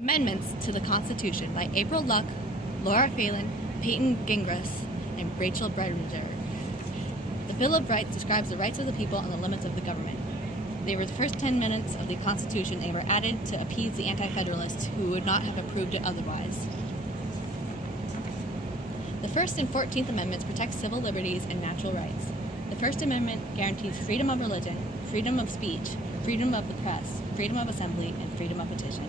Amendments to the Constitution by April Luck, Laura Phelan, Payton Gingras, and Rachel Breitinger. The Bill of Rights describes the rights of the people and the limits of the government. They were the first 10 amendments of the Constitution and were added to appease the anti-federalists who would not have approved it otherwise. The First and 14th Amendments protect civil liberties and natural rights. The First Amendment guarantees freedom of religion, freedom of speech, freedom of the press, freedom of assembly, and freedom of petition.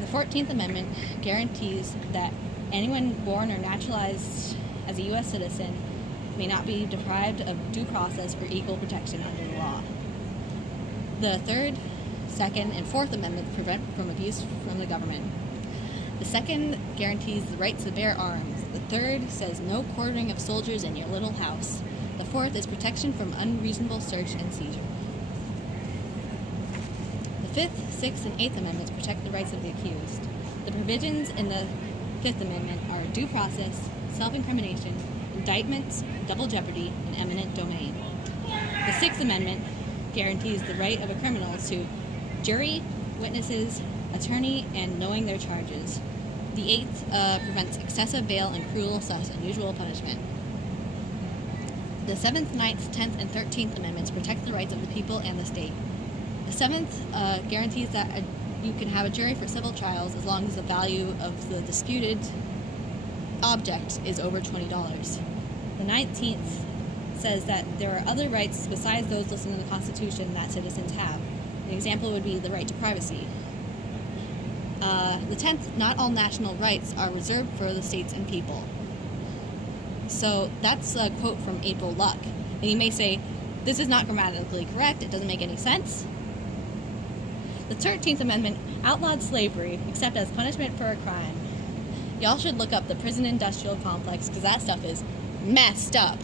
The 14th Amendment guarantees that anyone born or naturalized as a U.S. citizen may not be deprived of due process or equal protection under the law. The Third, Second, and Fourth Amendments prevent from abuse from the government. The Second guarantees the right to bear arms. The Third says no quartering of soldiers in your little house. The Fourth is protection from unreasonable search and seizure. The Fifth, Sixth, and Eighth Amendments protect the rights of the accused. The provisions in the Fifth Amendment are due process, self-incrimination, indictments, double jeopardy, and eminent domain. The Sixth Amendment guarantees the right of a criminal to jury, witnesses, attorney, and knowing their charges. The Eighth prevents excessive bail and cruel, sus, unusual punishment. The Seventh, Ninth, 10th, and 13th Amendments protect the rights of the people and the state. The Seventh guarantees that you can have a jury for civil trials as long as the value of the disputed object is over $20. The 19th says that there are other rights besides those listed in the Constitution that citizens have. An example would be the right to privacy. The 10th, not all national rights are reserved for the states and people. So that's a quote from April Luck. And you may say, this is not grammatically correct, it doesn't make any sense. The 13th Amendment outlawed slavery except as punishment for a crime. Y'all should look up the prison industrial complex because that stuff is messed up.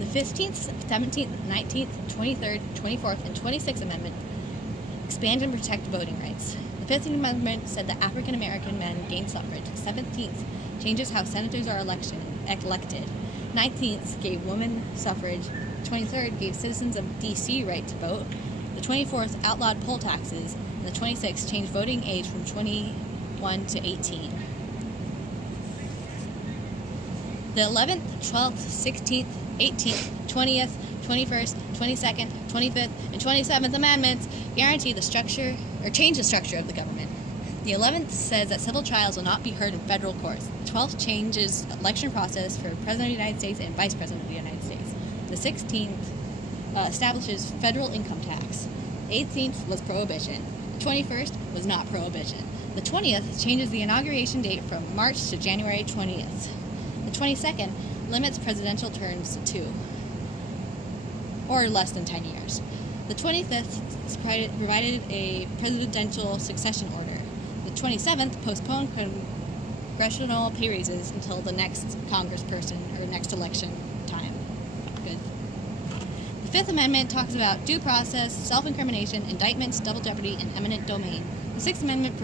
The 15th, 17th, 19th, 23rd, 24th, and 26th Amendment expand and protect voting rights. The 15th Amendment said that African American men gain suffrage. 17th changes how senators are elected. 19th gave women suffrage. 23rd gave citizens of D.C. right to vote. The 24th outlawed poll taxes. And the 26th changed voting age from 21 to 18. The 11th, 12th, 16th, 18th, 20th, 21st, 22nd, 25th, and 27th Amendments guarantee the structure, or change the structure of the government. The 11th says that civil trials will not be heard in federal courts. The 12th changes election process for President of the United States and Vice President of the United States. The 16th establishes federal income tax. The 18th was prohibition. The 21st was not prohibition. The 20th changes the inauguration date from March to January 20th. The 22nd limits presidential terms to 2, or less than 10 years. The 25th provided a presidential succession order. The 27th postponed congressional pay raises until the next congressperson or next election time. Good. The 5th Amendment talks about due process, self-incrimination, indictments, double jeopardy, and eminent domain. The 6th Amendment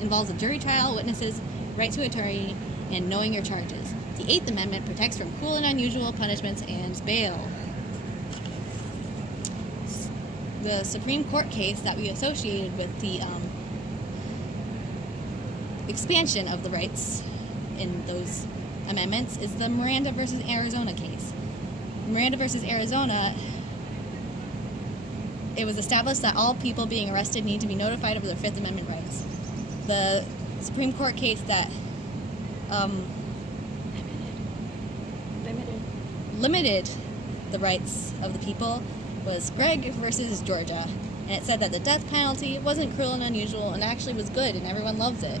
involves a jury trial, witnesses, right to attorney, and knowing your charges. The 8th Amendment protects from cruel and unusual punishments and bail. The Supreme Court case that we associated with the expansion of the rights in those amendments is the Miranda versus Arizona case. Miranda versus Arizona, it was established that all people being arrested need to be notified of their Fifth Amendment rights. The Supreme Court case that limited the rights of the people was Gregg versus Georgia, and it said that the death penalty wasn't cruel and unusual and actually was good and everyone loves it.